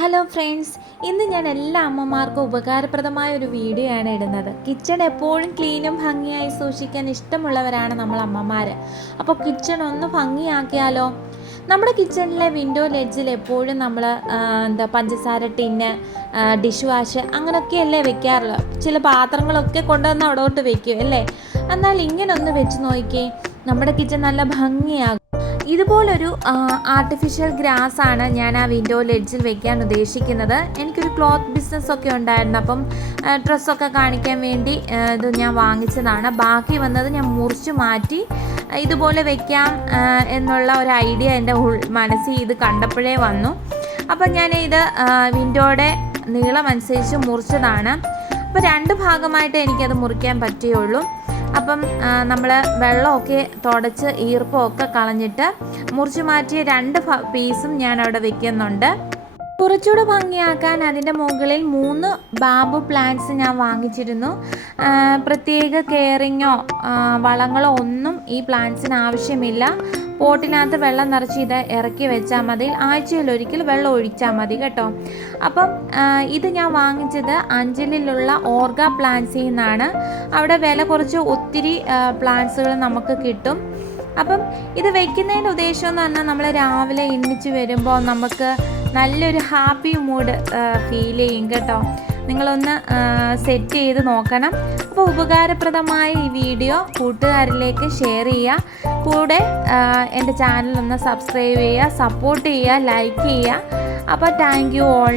Hello friends, ഇന്ന് ഞാൻ എല്ലാ അമ്മമാർക്കും ഉപകാരപ്രദമായ ഒരു വീഡിയോ ആണ് ഇടുന്നത്. കിച്ചൺ എപ്പോഴും ക്ലീനും ഭംഗിയായി സൂക്ഷിക്കാൻ ഇഷ്ടമുള്ളവരാണ് നമ്മൾ അമ്മമാർ. അപ്പോൾ കിച്ചൺ ഒന്ന് ഭംഗിയാക്കിയാലോ? നമ്മുടെ കിച്ചണിലെ വിൻഡോ ലെഡ്ജിൽ എപ്പോഴും നമ്മൾ പഞ്ചസാര ടിന്ന്, ഡിഷ് വാഷ് അങ്ങനെയൊക്കെയല്ലേ വെക്കാറുള്ളത്. ചില പാത്രങ്ങളൊക്കെ കൊണ്ടുവന്ന് അവിടോട്ട് വെക്കും അല്ലേ. എന്നാൽ ഇങ്ങനെ ഒന്ന് വെച്ച് നോക്കിയേ, നമ്മുടെ കിച്ചൺ നല്ല ഭംഗിയാകും. ഇതുപോലൊരു ആർട്ടിഫിഷ്യൽ ഗ്രാസ് ആണ് ഞാൻ ആ വിൻഡോ ലെഡ്ജിൽ വെക്കാൻ ഉദ്ദേശിക്കുന്നത്. എനിക്കൊരു ക്ലോത്ത് ബിസിനസ്സൊക്കെ ഉണ്ടായിരുന്നു, അപ്പം ഡ്രസ്സൊക്കെ കാണിക്കാൻ വേണ്ടി ഇത് ഞാൻ വാങ്ങിച്ചതാണ്. ബാക്കി വന്നത് ഞാൻ മുറിച്ച് മാറ്റി ഇതുപോലെ വെക്കാം എന്നുള്ള ഒരു ഐഡിയ എൻ്റെ മനസ്സിൽ ഇത് കണ്ടപ്പോഴേ വന്നു. അപ്പം ഞാൻ ഇത് വിൻഡോയുടെ നീളം അനുസരിച്ച് മുറിച്ചതാണ്. അപ്പോൾ രണ്ട് ഭാഗമായിട്ട് എനിക്കത് മുറിക്കാൻ പറ്റുകയുള്ളൂ. അപ്പം നമ്മൾ വെള്ളമൊക്കെ തുടച്ച് ഈർപ്പമൊക്കെ കളഞ്ഞിട്ട് മുറിച്ച് മാറ്റിയ രണ്ട് പീസും ഞാൻ അവിടെ വെക്കുന്നുണ്ട്. കുറച്ചുകൂടെ ഭംഗിയാക്കാൻ അതിൻ്റെ മുകളിൽ 3 ബാംബു പ്ലാന്റ്സ് ഞാൻ വാങ്ങിച്ചിരുന്നു. പ്രത്യേക കെയറിങ്ങോ വളങ്ങളോ ഒന്നും ഈ പ്ലാന്റ്സിന് ആവശ്യമില്ല. പോട്ടിനകത്ത് വെള്ളം നിറച്ച് ഇത് ഇറക്കി വെച്ചാൽ മതി. ആഴ്ചയിലൊരിക്കൽ വെള്ളം ഒഴിച്ചാൽ മതി കേട്ടോ. അപ്പം ഇത് ഞാൻ വാങ്ങിച്ചത് അഞ്ചലിലുള്ള ഓർഗ പ്ലാന്റ്സിൽ നിന്നാണ്. അവിടെ വില കുറച്ച് ഒത്തിരി പ്ലാന്റ്സുകൾ നമുക്ക് കിട്ടും. അപ്പം ഇത് വയ്ക്കുന്നതിൻ്റെ ഉദ്ദേശം എന്ന് പറഞ്ഞാൽ നമ്മൾ രാവിലെ എണ്ണിച്ച് വരുമ്പോൾ നമുക്ക് നല്ലൊരു ഹാപ്പി മൂഡ് ഫീൽ ചെയ്യും കേട്ടോ. നിങ്ങളൊന്ന് സെറ്റ് ചെയ്ത് നോക്കണം. അപ്പോൾ ഉപകാരപ്രദമായ ഈ വീഡിയോ കൂട്ടുകാരിലേക്ക് ഷെയർ ചെയ്യുക. കൂടെ എൻ്റെ ചാനൽ ഒന്ന് സബ്സ്ക്രൈബ് ചെയ്യുക, സപ്പോർട്ട് ചെയ്യുക, ലൈക്ക് ചെയ്യുക. അപ്പോൾ താങ്ക് യു ഓൾ.